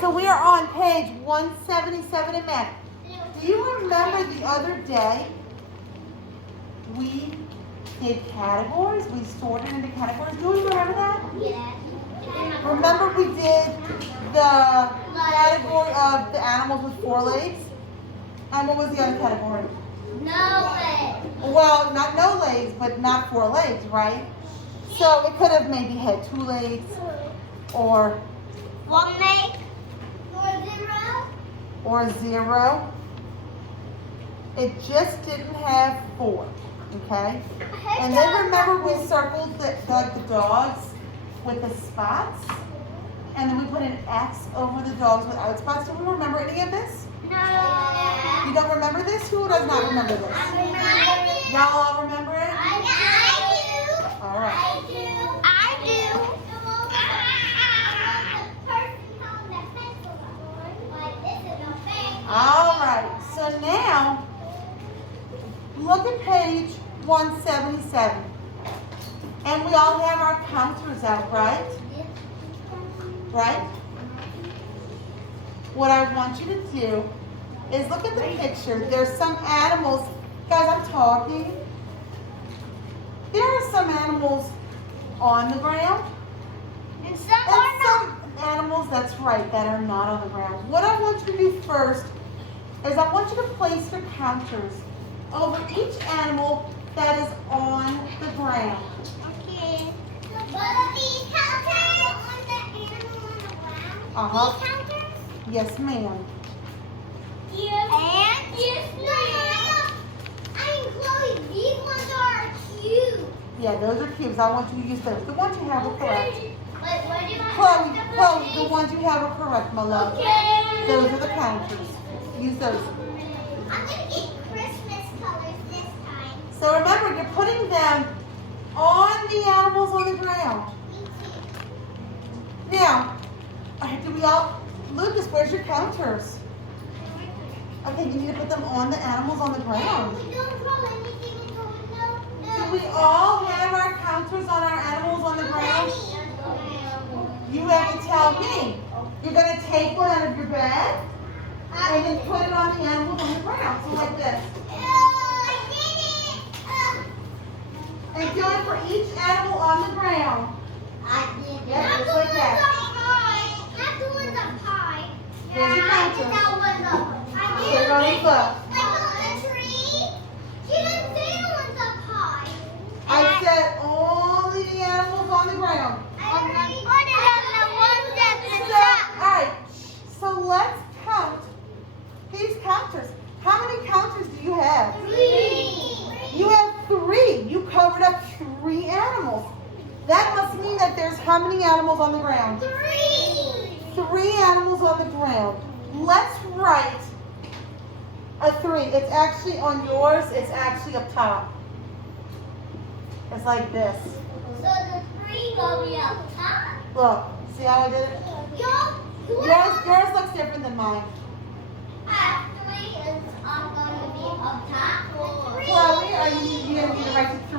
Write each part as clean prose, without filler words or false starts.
So we are on page 177 in math. Do you remember the other day we did categories? We sorted into categories. Do you remember that? Yeah. Remember we did the category of the animals with 4 legs? And what was the other category? No way. Well, not no legs, but not 4 legs, right? So it could have maybe had 2 legs or 1 leg. Or 0. or 0. It just didn't have 4, okay? And then remember we circled like the dogs with the spots? And then we put an X over the dogs without spots. Do we remember any of this? No. You don't remember this? Who does not remember this? Y'all all remember it? I do. All right. I do. All right. So now, look at page 177. And we all have our counters out, right? Right? What I want you to do is look at the picture. There's some animals. Guys, I'm talking. There are some animals on the ground. And some And are not. some animals, that's right, that are not on the ground. What I want you to do first is I want you to place your counters over each animal that is on the ground. Okay. But these counters on the animal on the ground. Uh-huh. These counters? Yes, ma'am. Yes. And? Yes, ma'am. I mean, Chloe, these ones are cute. Yeah, those are cubes. I want you to use those. The ones you have are correct. Wait, what do you want? Chloe, the ones you have are correct, my love. Okay. Those are the counters. Use those. I'm going to get Christmas colors this time. So remember, you're putting them on the animals on the ground. Now, do we all, Lucas, where's your counters? Okay, you need to put them on the animals on the ground. We don't throw anything in the window. Do we all have our counters on our animals on the ground? You have to tell me. You're going to take one out of your bag and then put it on the animals on the ground. So like this. And do it for each animal on the ground. Yeah, just like that. Here's your counters. Put it on the floor. I said only the animals on the ground. Alright, so let's count these counters. How many counters do you have? You have 3. You covered up 3 animals. That must mean that there's how many animals on the ground? 3 animals on the ground. Let's write a 3. It's actually on yours. It's actually up top. It's like this. Look, see how I did it? Yours looks different than mine. Chloe, are you going to write to 3?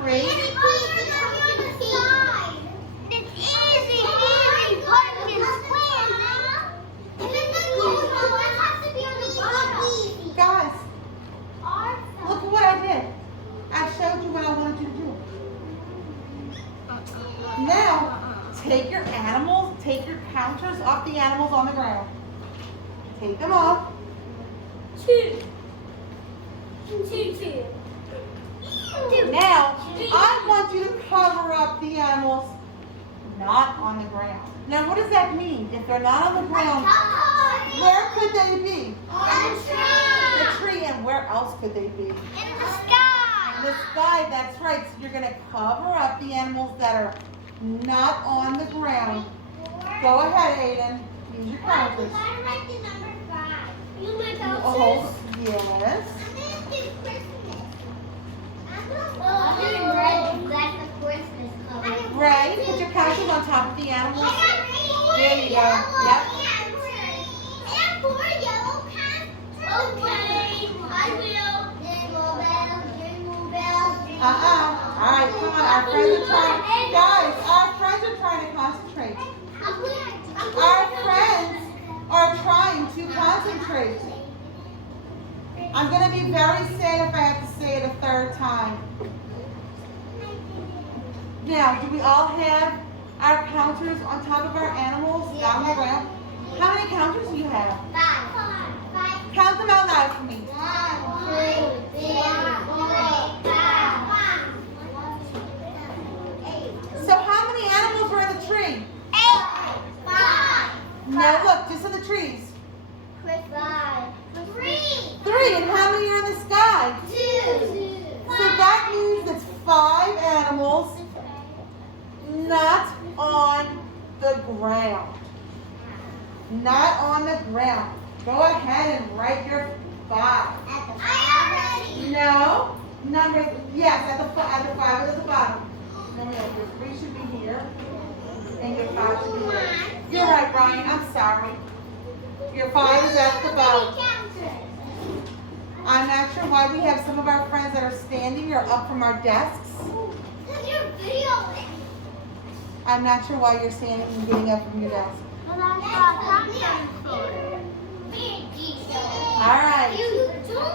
Guys, look at what I did. I showed you what I wanted you to do. Now, take your animals, take your counters off the animals on the ground. Take them off. 2. Now, I want you to cover up the animals not on the ground. Now, what does that mean? If they're not on the ground, where could they be? The tree, and where else could they be? In the The sky. sky, that's right. So you're going to cover up the animals that are not on the ground. Go ahead, Aiden. Use your counters. Oh, yes. Ray, put your counters on top of the animals. There you go. Yep. All right, come on. Our friends are trying. Guys, our friends are trying to concentrate. Our friends are tree. I'm going to be very sad if I have to say it a third time. Now, do we all have our counters on top of our animals down the ground? How many counters do you have? 5. Count them out loud for me. 1, 2, 3, 4, 5. So how many animals are in the tree? 8. 5. Now look, just in the trees. 5. 3. 3. And how many are in the sky? 2. So that means it's 5 animals not on the ground. Not on the ground. Go ahead and write your 5. I already. No. Yes, at the 5 is at the bottom. No, your 3 should be here. And your 5 should be here. You're right, Brian. I'm sorry. Your 5 is at the bottom. I'm not sure why we have some of our friends that are standing or up from our desks. Because you're videoing. I'm not sure why you're standing and getting up from your desk. Well, I thought All right.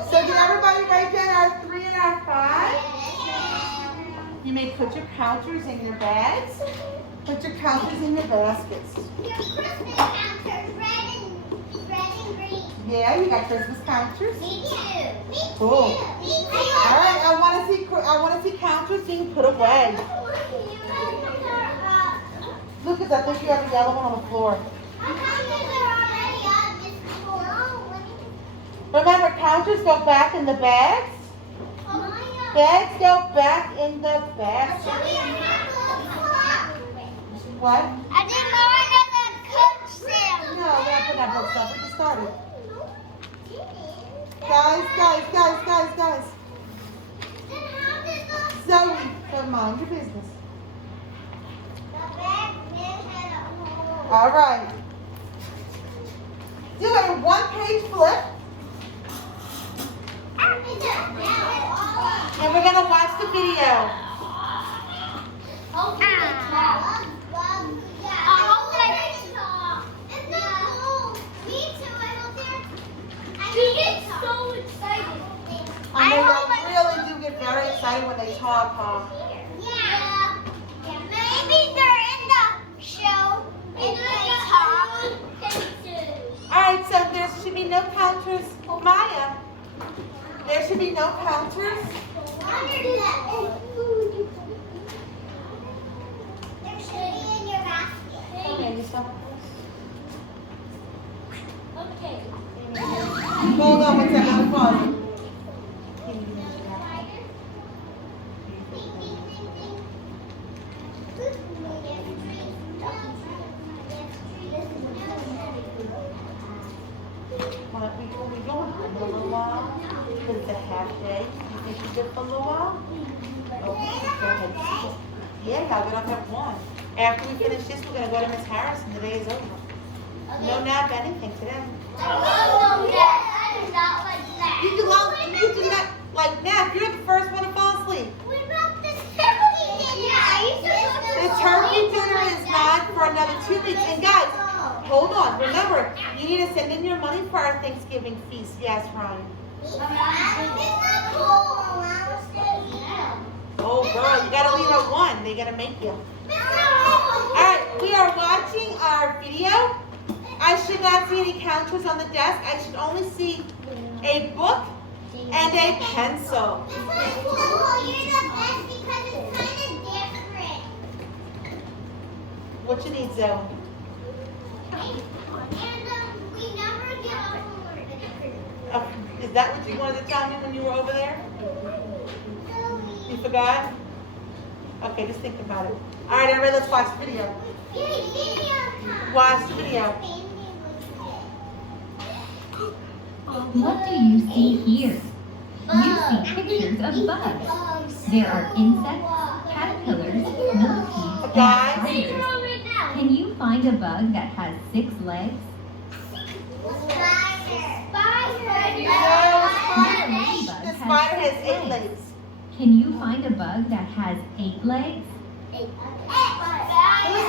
So did everybody write down our 3 and our 5? You may put your counters in your bags. Put your counters in your baskets. Your Christmas counters, red and green. Yeah, you got Christmas counters. Me too. Me too. Cool. Me too. All right, I want to see counters being put away. Lucas, I think you have the yellow one on the floor. Remember, counters go back in the bags. Bags go back in the basket. What? I didn't know I got that coach Sam. No, we're not putting our books up. We just started. Guys. Then how did the Zoe, so mind your business. bag man had a hole? All right. Do a 1-page flip, and we're going to watch the video. I know you really do get very excited when they talk, huh? Yeah. Maybe they're in the show and they talk. All right, so there should be no counters. Maya, there should be no counters. There should be in your basket. Okay, you saw Okay. Hold on one second, I'm pausing. When we go on for a little while, because it's a half day, you think you get for a little while? Okay, go ahead. Yeah, I'll get off at 1. After we finish this, we're going to go to Miss Harrison. The day is over. No nap, anything today. You can do that like nap. You're the first one to fall asleep. The turkey dinner is not for another 2 weeks. And guys, hold on. Remember, you need to send in your money for our Thanksgiving feast. Yes, Ryan. Oh, girl, you got to leave at 1. They're going to make you. All right, we are watching our video. I should not see any counters on the desk. I should only see a book and a pencil. You're the best because it's kind of different. What you need, Zoe? And we never get over Is that what you wanted to tell me when you were over there? You forgot? Okay, just think about it. All right, everybody, let's watch the video. Watch the video. What do you see here? You see pictures of bugs. There are insects, caterpillars, millipedes, and Guys? spiders. Can you find a bug that has 6 legs? The spider has 8 legs. Can you find a bug that has 8 legs? Who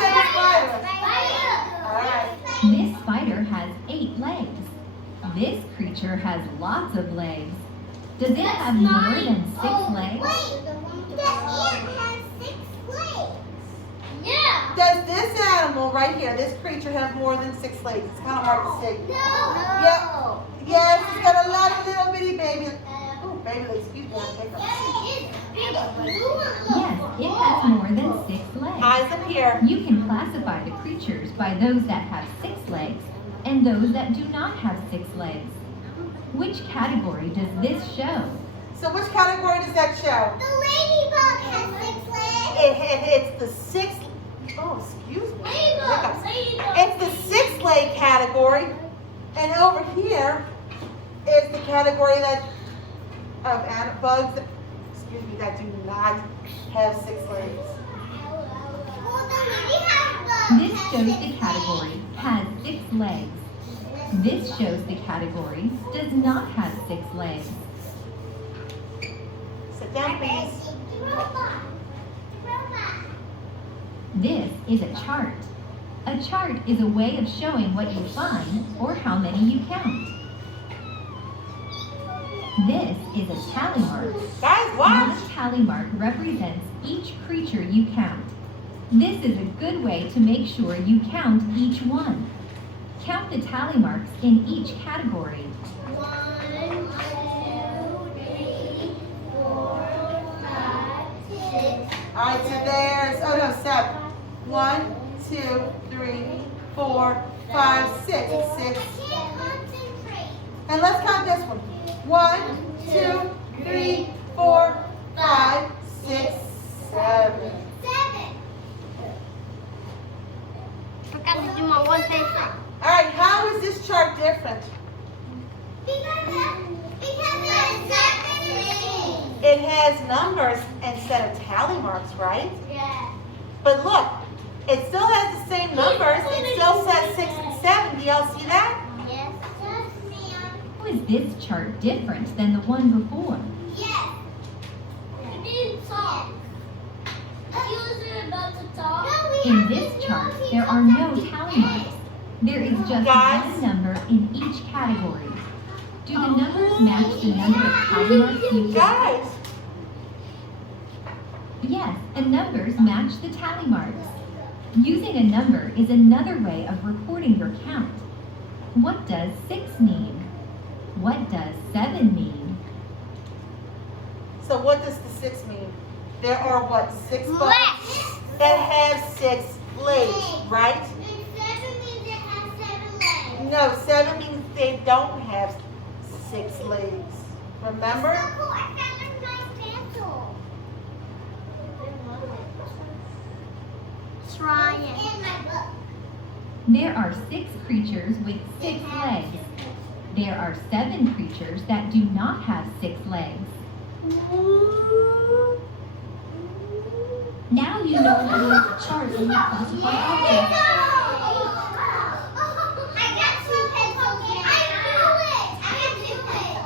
said the spider? All right. This spider has 8 legs. This creature has lots of legs. Does it have more than 6 legs? Wait, the ant has 6 legs. Yeah. Does this animal right here, this creature, have more than 6 legs? It's kind of hard to say. No. Yeah. Yes, it's got a lot of little bitty baby. Oh, baby legs. Excuse me. I'll take them. Yes, it has more than 6 legs. Eyes up here. You can classify the creatures by those that have 6 legs and those that do not have 6 legs. Which category does this show? So which category does that show? The ladybug has 6 legs. It's the 6. Oh, excuse me. Ladybug. It's the 6-leg category, and over here is the category of bugs. Excuse me, that do not have 6 legs. Well, the ladybug This shows the category has 6 legs. This shows the category does not have 6 legs. Sit down, please. Robot. This is a chart. A chart is a way of showing what you find or how many you count. This is a tally mark. Guys, watch. One tally mark represents each creature you count. This is a good way to make sure you count each one. Count the tally marks in each category. 1, 2, 3, 4, 5, 6. All right, so there's, oh no, 7. 1, 2, 3, 4, 5, 6. It's 6. I can't concentrate. And let's count this one. 1, 2, 3, 4, 5, 6, 7. 7. Forgot to do my one paper. All right, how is this chart different? Because it's 7. It has numbers instead of tally marks, right? Yeah. But look, it still has the same numbers. It still says 6 and 7. Do y'all see that? Yes. Yes, ma'am. How is this chart different than the one before? Yes. You didn't talk. You was about to talk. In this chart, there are no tally marks. There is just Guys. one number in each category. Do the numbers match the number of tally marks you got? Guys, Yes, and numbers match the tally marks. Using a number is another way of recording your count. What does 6 mean? What does 7 mean? so what does the 6 mean? There are what, 6 bugs Legs. that have 6 legs, right? And 7 means it has 7 legs. No, 7 means they don't have 6 legs. Remember? So cool. I found a nice pencil. Try it. In my book. There are 6 creatures with 6 legs. There are 7 creatures that do not have 6 legs. Now you know how to use a chart when you classify objects. I got 2 pencils. I knew it. I knew it.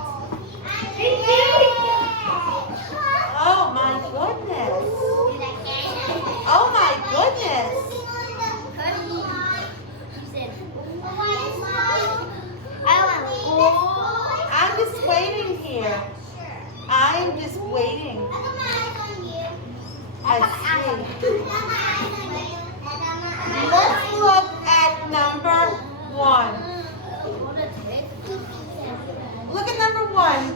Oh my goodness. Oh my goodness. I'm just waiting here. I'm just waiting. I see. Let's look at number 1. Look at number 1.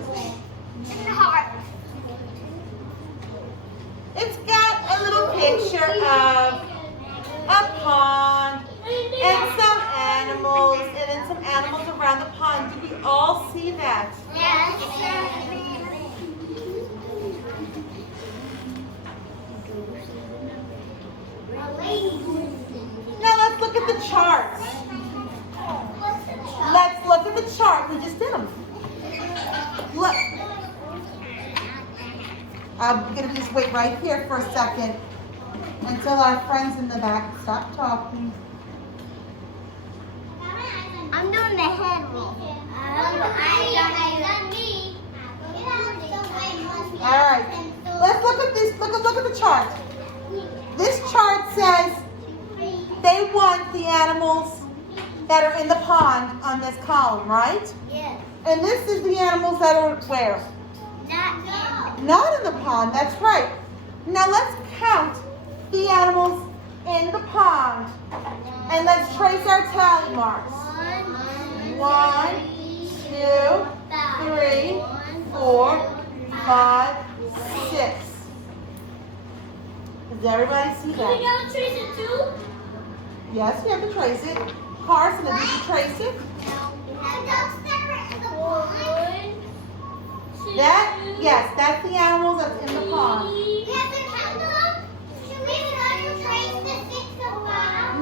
It's got a little picture of a pond and some animals and then some animals around the pond. Do we all see that? Now let's look at the charts. Let's look at the chart. We just did them. Look. I'm going to just wait right here for a second until our friends in the back stop talking. I'm doing the head roll. All right. Let's look at this. Look at the chart. This chart says they want the animals that are in the pond on this column, right? Yes. And this is the animals that are where? Not in the pond, that's right. Now let's count the animals in the pond. And let's trace our tally marks. 1, 2, 3, 4, 5, 6. Does everybody see Can we that? go trace it too? Yes, you have to trace it. Carson, did you trace it? Yes, that's the animals that's in the pond.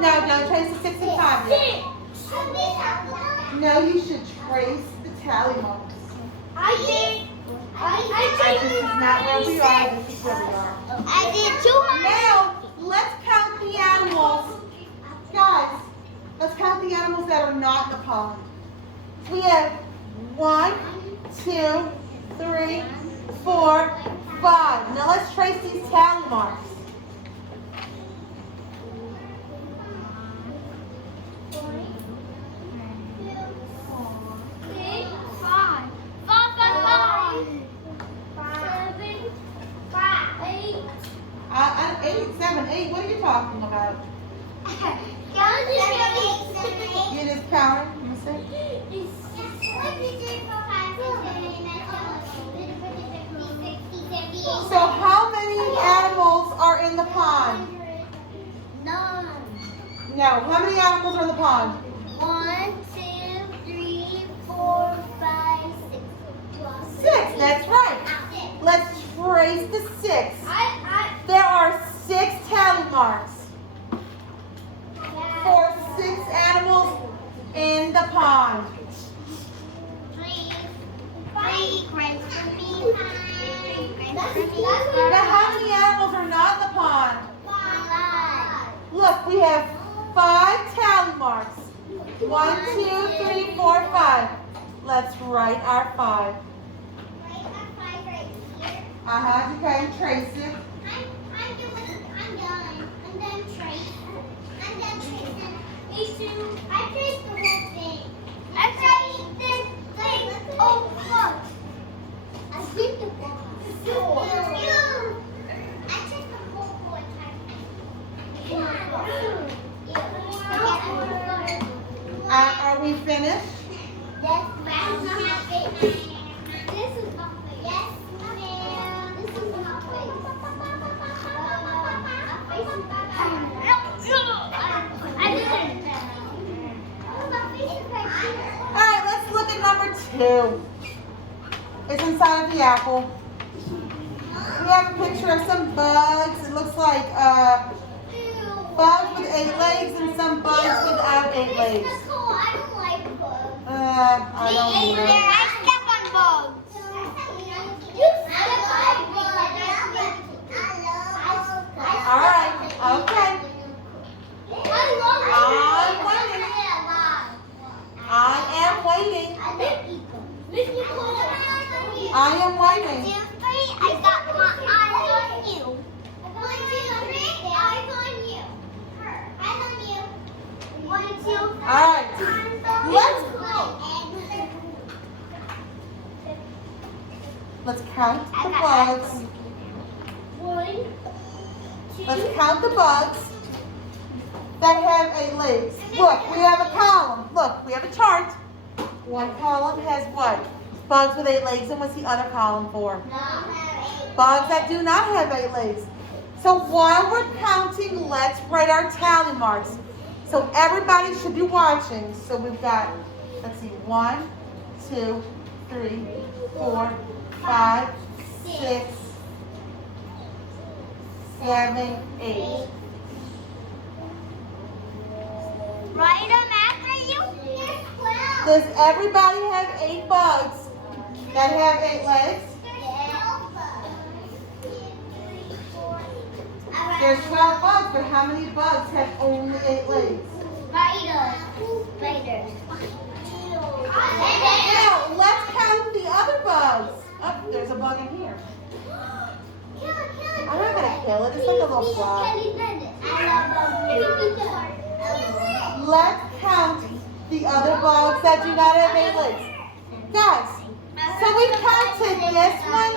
No, don't trace the 6 and 5 yet. No, you should trace the tally marks. This is not where we are, this is where we are. I did 200. Now, let's count the animals. Guys, let's count the animals that are not in the pond. We have 1, 2, 3, 4, 5. Now let's trace these tally marks. Eight, what are you talking about? You just counted? Let me see. So how many animals are in the pond? None. No, how many animals are in the pond? 1, 2, 3, 4, 5, 6. 6, that's right. Let's trace the 6. I There are 6 tally marks for 6 animals in the pond. Now how many animals are not in the pond? Look, we have 5 tally marks. 1, 2, 3, 4, 5. Let's write our 5. You can trace it. I'm done. I'm done tracing. Me too. I traced the whole thing. I traced this thing. Oh, look. I did the whole I traced the whole entire Are we finished? Yes, ma'am. This is halfway. Yes, ma'am. This is halfway. I didn't. All right, let's look at number 2. It's inside of the apple. We have a picture of some bugs. It looks like bugs with 8 legs and some bugs without 8 legs. I don't like bugs. I don't either. I step on bugs. You step on bugs. All right, okay. I am waiting. I am waiting. I got my eyes on you. 1, 2, 3, eyes on you. Eyes on you. 1, 2, 3. All right. Let's count the bugs. 1, 2. Let's count the bugs that have 8 legs. Look, we have a column. Look, we have a chart. One column has what? Bugs with 8 legs, and what's the other column for? Bugs that do not have 8 legs. So while we're counting, let's write our tally marks. So everybody should be watching. So we've got, let's see, 1, 2, 3, 4, 5, 6, 7, 8. Write them after you? Yes, 12. Does everybody have 8 bugs that have 8 legs? There's 12 bugs, but how many bugs have only 8 legs? Spiders. Now, let's count the other bugs. Oh, there's a bug in here. I'm not going to kill it. It's like a little fly. Let's count the other bugs that do not have 8 legs. Guys, so we counted this one,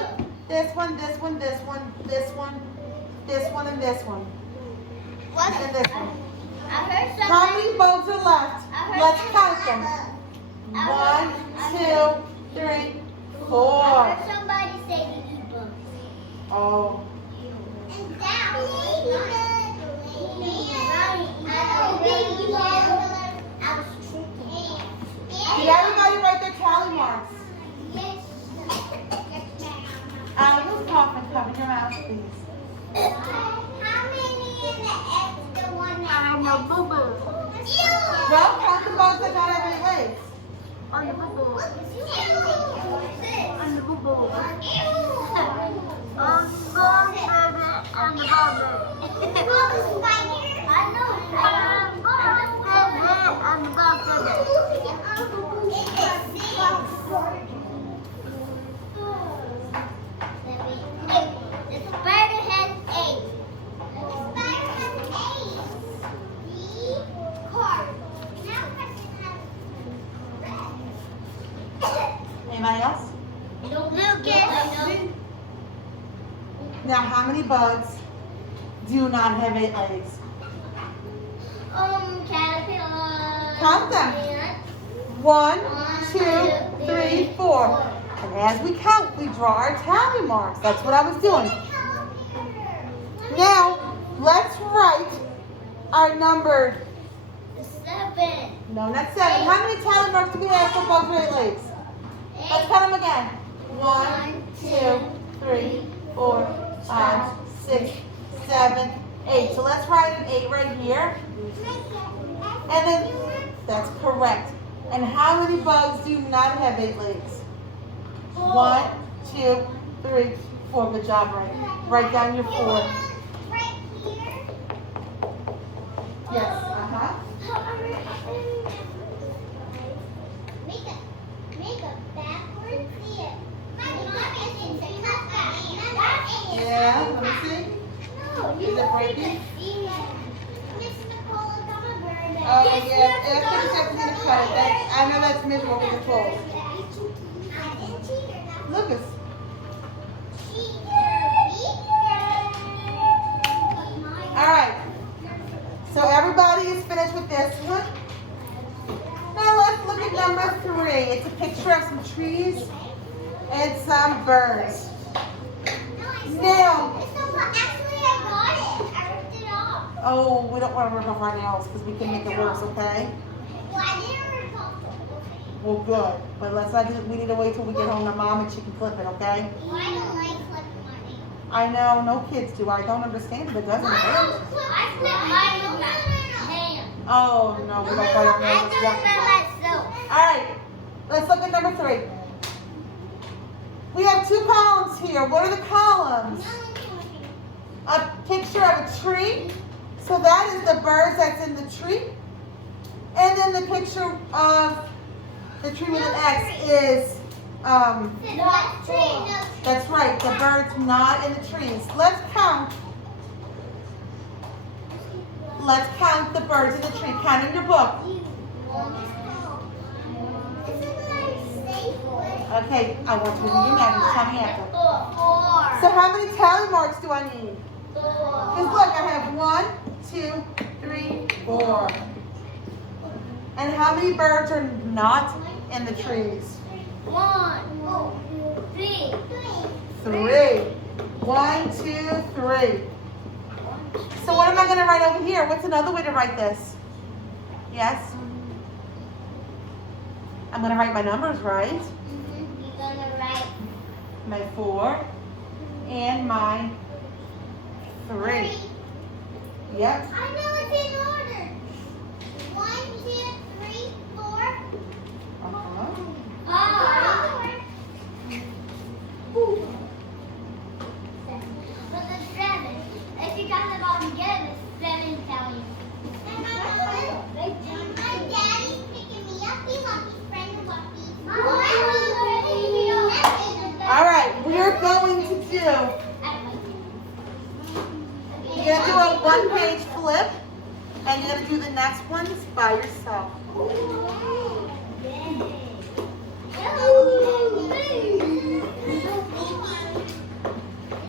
this one, this one, this one, this one, this one, and this one. And this one. How many bugs are left? Let's count them. 1, 2, 3, 4. Somebody say the e-book. Oh. And that was Did everybody write their tally marks? Yes. Look off and cover your mouth, please. How many in the extra one? I know, boo-boo. Well, count the bugs that don't have 8 legs. On the boo-boo. On the boo-boo. On the bubble. I know. The spider has 8. The spider has 8. The card. Now person has red. Anybody else? Lucas. Now, how many bugs do not have 8 legs? Caterpillar. Count them. 1, 2, 3, 4. And as we count, we draw our tally marks. That's what I was doing. Now, let's write our numbered. 7. No, not 7. How many tally marks do we have for bugs with 8 legs? Let's count them again. 1, 2, 3, 4, 5, 6, 7, 8. So let's write an 8 right here. And then, that's correct. And how many bugs do not have 8 legs? 1, 2, 3, 4. Good job, Ray. Write down your 4. Right here. Yes, uh-huh. Make a backwards here. Yeah, let me see. No, Is it breaking? Miss Nicole is on a bird. Oh, yeah. That's what it's going to cut it. I know that's miserable with the tools. Lucas. All right. So everybody is finished with this one. Now let's look at number 3. It's a picture of some trees and some birds. Now, Actually, I got it. I ripped it off. oh, we don't want to rip off our nails because we can make it worse, okay? Well, I didn't rip off. Well, good. But let's not do, we need to wait till we get home to mom and she can clip it, okay? Well, I don't like clipping my nails. I know, no kids do. I don't understand it. It doesn't hurt. I clip mine with my hand. Oh, no, we don't cut our nails. I do it by myself. All right, let's look at number 3. We have 2 columns here. What are the columns? A picture of a tree. So that is the birds that's in the tree. And then the picture of the tree with an X is, that's right, the birds not in the trees. Let's count. Let's count the birds in the tree. Count in your book. Okay, I want you to do your math. Tell me after. 4. So how many tally marks do I need? Because look, I have 1, 2, 3, 4. And how many birds are not in the trees? 1, 2, 3. 3. 1, 2, 3. So what am I going to write over here? What's another way to write this? Yes? I'm going to write my numbers, right? You're gonna write My 4 and my 3. Yep. I know it's in order. 1, 2, 3, 4. Uh-huh. 5. But the 7. If you count them all together, it's 7 Italian. My daddy's picking me up. He wants his friend to All right, we're going to do, you're going to do a 1-page flip, and you're going to do the next ones by yourself.